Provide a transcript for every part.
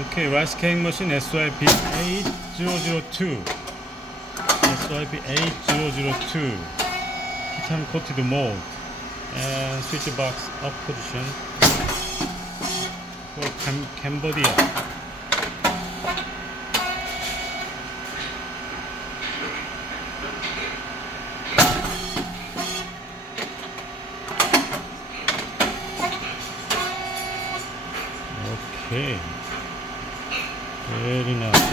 Okay, rice cake machine SYP8002. SYP8002. Titanium Coated Mould. And switch box up position for Cambodia. Okay, very nice.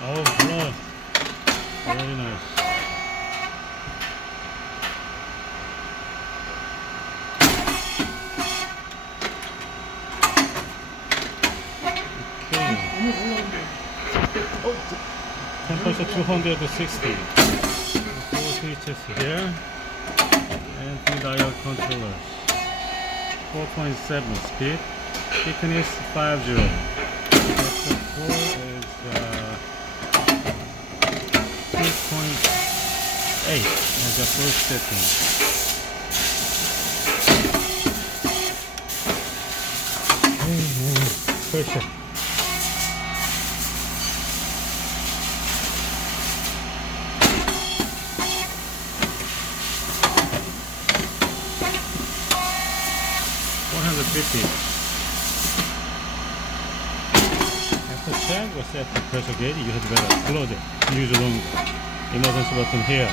Oh, blood. Very nice. Okay. Temperature 260. Four switches here. And three dial controllers. 4.7 speed. Thickness 50. Chapter 4 is 3.8 as a first setting. Pressure. After check or set the pressure gauge, you have to better close it. Use long emergency button here.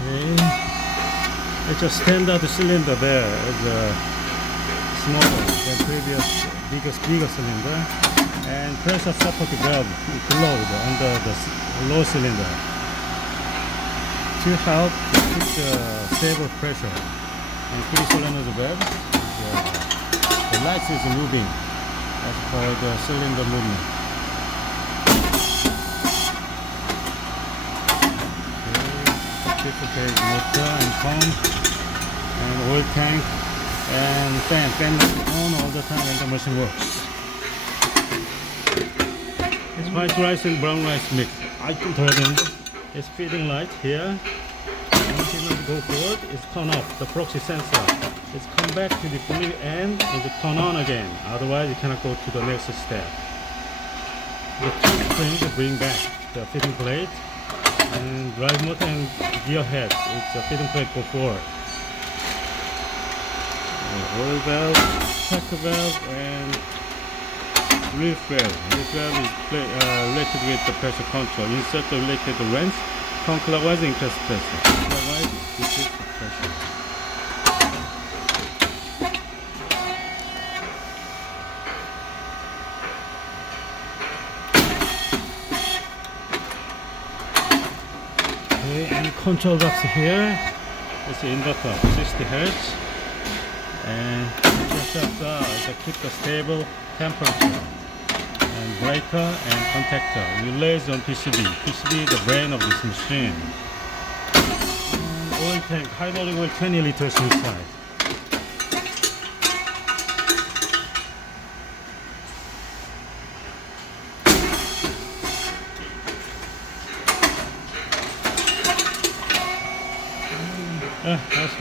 Okay. It's a standard cylinder there. It's smaller than previous bigger cylinder. And pressure support valve glowed under the low cylinder to help keep the stable pressure. And three cylinders valve, the light is moving as per the cylinder movement. Okay, 50 phase motor and pump and oil tank and fan on all the time when the machine works. It's white rice and brown rice mix. I can turn it. It's feeding light here. Once you go forward, it's turn off the proxy sensor. It's come back to the fully end and it's turn on again. Otherwise, you cannot go to the next step. The two springs bring back the feeding plate and drive motor and gear head. It's a feeding plate go forward. Oil valve, checker valve, and relief valve. Relief valve is related with the pressure control. Insert the related wrench, counterclockwise increase pressure. Clockwise decrease the pressure. Okay, and control box here. It's an inverter, 60 Hz. And pressure to keep the stable temperature. And breaker and contactor relays on PCB. PCB is the brain of this machine. And oil tank, hydraulic oil 20 liters inside. That's